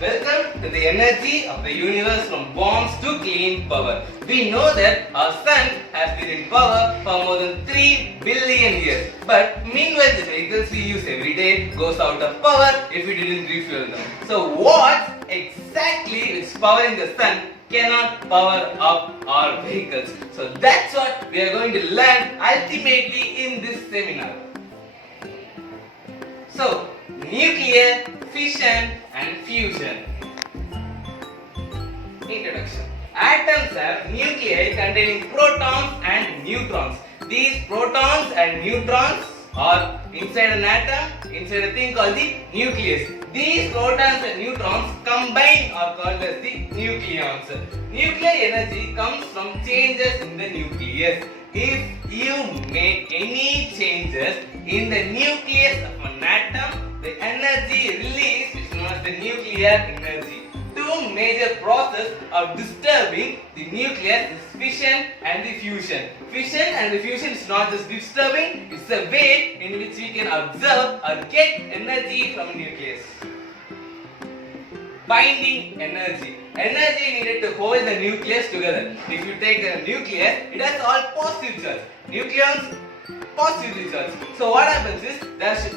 Welcome to the energy of the universe from bombs to clean power. We know that our sun has been in power for more than 3 billion years. But meanwhile the vehicles we use every day goes out of power if we didn't refuel them. So what exactly is powering the sun cannot power up our vehicles? So that's what we are going to learn ultimately in this seminar. So, nuclear, fission and fusion. Introduction. Atoms have nuclei containing protons and neutrons. These protons and neutrons are inside an atom, inside a thing called the nucleus. These protons and neutrons combined are called as the nucleons. Nuclear energy comes from changes in the nucleus. If you make any changes in the nucleus of an atom, the energy released is known as the nuclear energy. Two major processes of disturbing the nucleus is fission and the fusion. Fission and the fusion is not just disturbing, it's a way in which we can observe or get energy from a nucleus. Binding energy. Energy needed to hold the nucleus together. If you take a nucleus, it has all positive charge. Nucleons, positively charged. So what happens is,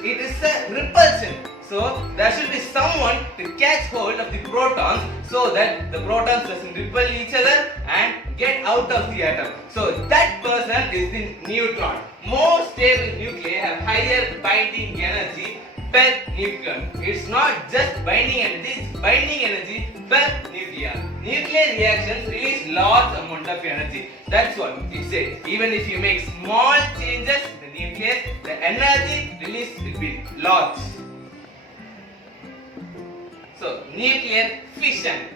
it is a repulsion. So there should be someone to catch hold of the protons so that the protons doesn't repel each other and get out of the atom. So that person is the neutron. More stable nuclei have higher binding energy per nucleon. It's not just binding energy, it's binding energy per nucleon. Nuclear reactions release large amount of energy. That's what it says. Even if you make small changes in the nucleus, the energy released will be large. So, nuclear fission.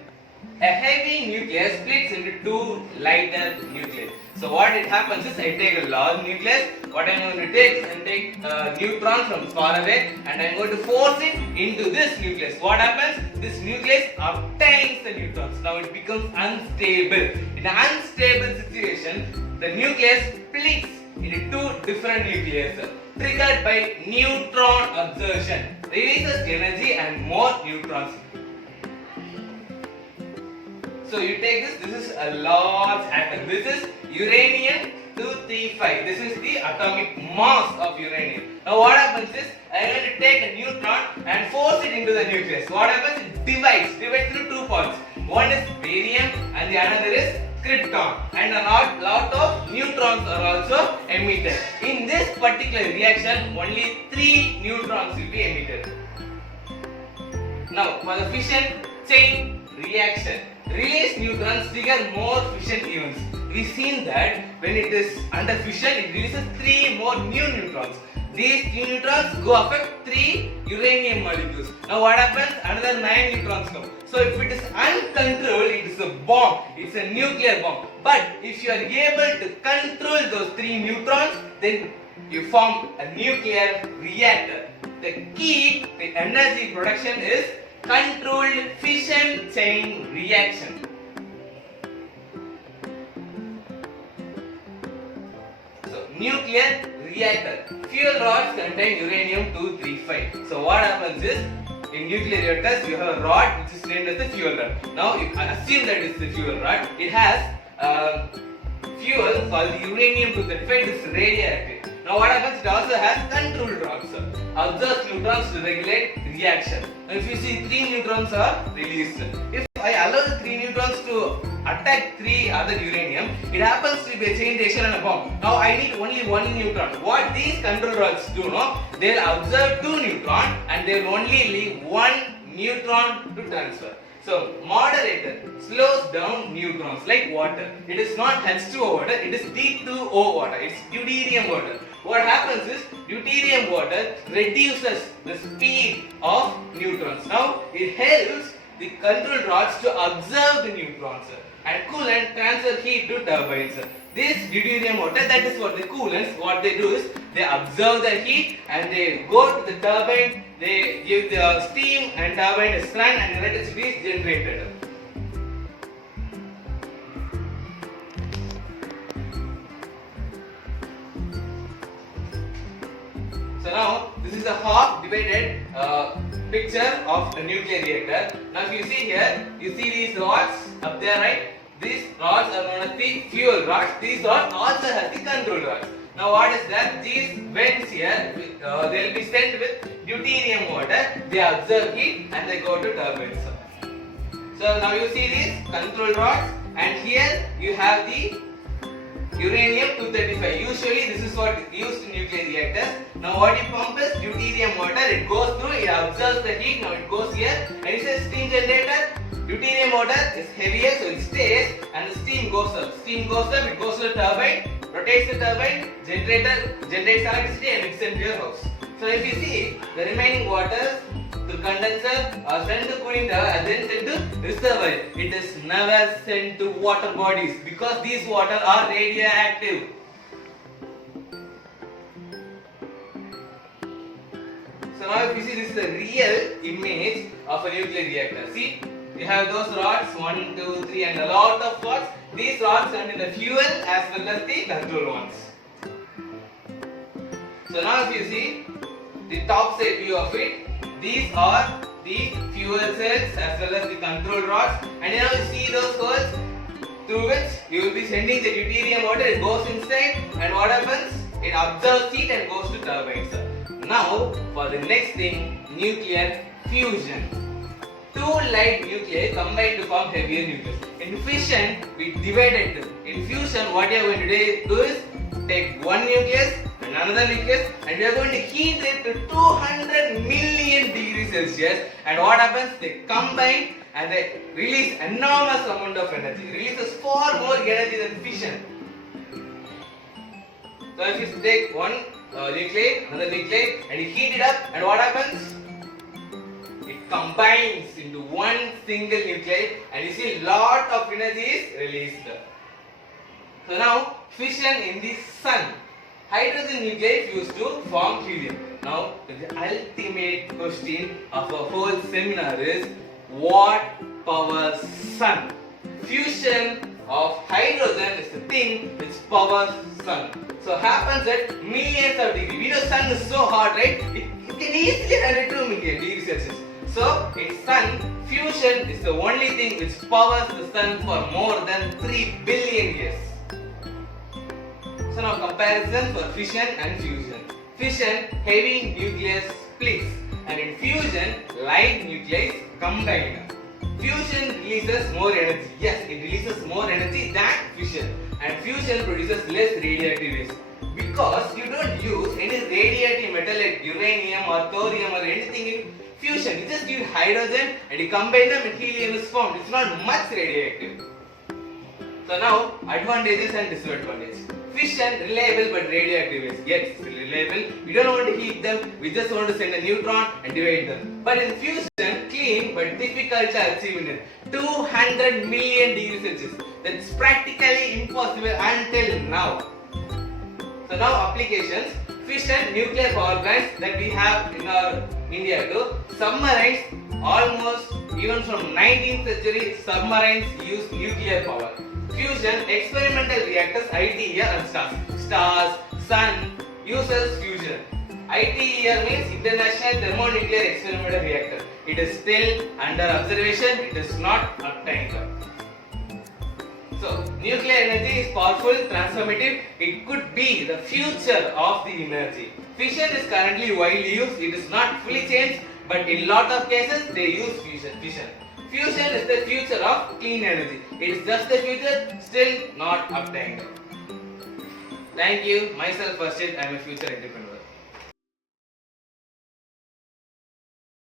A heavy nucleus splits into two lighter nuclei. So what it happens is, I take a large nucleus. What I am going to take is, I take a neutron from far away and I am going to force it into this nucleus. What happens? This nucleus obtains the neutrons. Now it becomes unstable. In an unstable situation, the nucleus splits into two different nuclei triggered by neutron absorption. Releases energy and more neutrons. So you take this is a large atom. This is uranium-235. This is the atomic mass of uranium. Now what happens is, I am going to take a neutron and force it into the nucleus. What happens? It divides through 2 parts. One is barium and the another is krypton. And a lot of neutrons are also emitted. In this particular reaction, only 3 neutrons will be emitted. Now for the fission chain reaction, released neutrons trigger more fission events. We've seen that when it is under fission, it releases 3 more new neutrons. These 3 neutrons go affect 3 uranium molecules. Now what happens? Another 9 neutrons come. So if it is uncontrolled, it is a bomb. It's a nuclear bomb. But if you are able to control those 3 neutrons, then you form a nuclear reactor. The key to energy production is controlled fission chain reaction. So, nuclear reactor. Fuel rods contain uranium-235. So, what happens is, in nuclear reactors, you have a rod which is named as the fuel rod. Now, if I assume that it's the fuel rod, it has fuel called uranium-235. It is radioactive. Now, what happens? It also has control rods. Absorbs neutrons to regulate reaction. Now, if you see 3 neutrons are released. If I allow the 3 neutrons to attack 3 other uranium, it happens to be a chain reaction and a bomb. Now I need only 1 neutron. What these control rods do, no? They will observe 2 neutrons and they will only leave 1 neutron to transfer. So moderator slows down neutrons like water. It is not H2O water, it is D2O water. It's deuterium water. What happens is, deuterium water reduces the speed of neutrons. Now it helps the control rods to observe the neutrons and cool and transfer heat to turbines. This deuterium water, that is what the coolants, what they do is, they observe the heat and they go to the turbine, they give the steam and turbine is run and electricity is generated. So now this is a half divided picture of a nuclear reactor. Now if you see here, you see these rods up there, right? These rods are known as the fuel rods. These rods also have the control rods. Now what is that? These vents here, they will be sent with deuterium water. They absorb heat and they go to turbines. So now you see these control rods, and here you have the uranium-235. Usually this is what is used in nuclear reactors. Now what you pump is deuterium water. It goes through, it absorbs the heat. Now it goes here, and it's a steam generator. Deuterium water is heavier, so it stays, and the steam goes up. Steam goes up, it goes to the turbine, rotates the turbine, generates electricity, and it's sent to your house. So if you see, the remaining waters to condenser are sent to cooling tower and then sent to reservoir. It is never sent to water bodies because these water are radioactive. So now if you see, this is a real image of a nuclear reactor. See, you have those rods 1, 2, 3 and a lot of rods. These rods contain the fuel as well as the control ones. So now if you see the top side view of it, these are the fuel cells as well as the control rods, and now you see those holes through which you will be sending the deuterium water. It goes inside, and what happens? It absorbs heat and goes to turbines. Now for the next thing, nuclear fusion. Two light nuclei combine to form heavier nucleus. In fission, we divided them. In fusion, what you are going to do is take one nucleus and another nucleus, and we are going to heat it to 200 million degrees Celsius. And what happens? They combine and they release enormous amount of energy. Releases far more energy than fission. So if you take one nuclei, another nuclei, and you heat it up, and what happens? It combines into one single nuclei, and you see lot of energy is released. So now fission in the sun. Hydrogen nuclei fuse to form helium. Now the ultimate question of a whole seminar is, what powers sun? Fusion of hydrogen is the thing which powers sun. So happens at millions of degrees. We know sun is so hot, right? It can easily 102 million degrees Celsius. So in sun, fusion is the only thing which powers the sun for more than 3 billion years. So now comparison for fission and fusion. Fission, heavy nucleus splits, and in fusion, light nucleus combine. Fusion releases more energy. Yes, it releases more energy than fission, and fusion produces less radioactive waste because you don't use any radioactive metal like uranium or thorium or anything in fusion. You just use hydrogen and you combine them and helium is formed. It's not much radioactive. So now advantages and disadvantages. Fission, reliable but radioactive waste. Yes, reliable. We don't want to heat them. We just want to send a neutron and divide them. But in fusion, clean but difficult to achieve in it. 200 million degrees Celsius. That's practically impossible until now. So now applications. Fission, nuclear power plants that we have in our India too. Submarines, almost even from 19th century, submarines use nuclear power. Fusion, experimental reactors, ITER and stars. Stars, sun uses fusion. ITER means International Thermonuclear Experimental Reactor. It is still under observation. It is not obtained. So, nuclear energy is powerful, transformative. It could be the future of the energy. Fission is currently widely used. It is not fully changed, but in lot of cases they use fusion. Fusion is the future of clean energy. It is just the future, still not obtained. Thank you. Myself First, I am a future entrepreneur.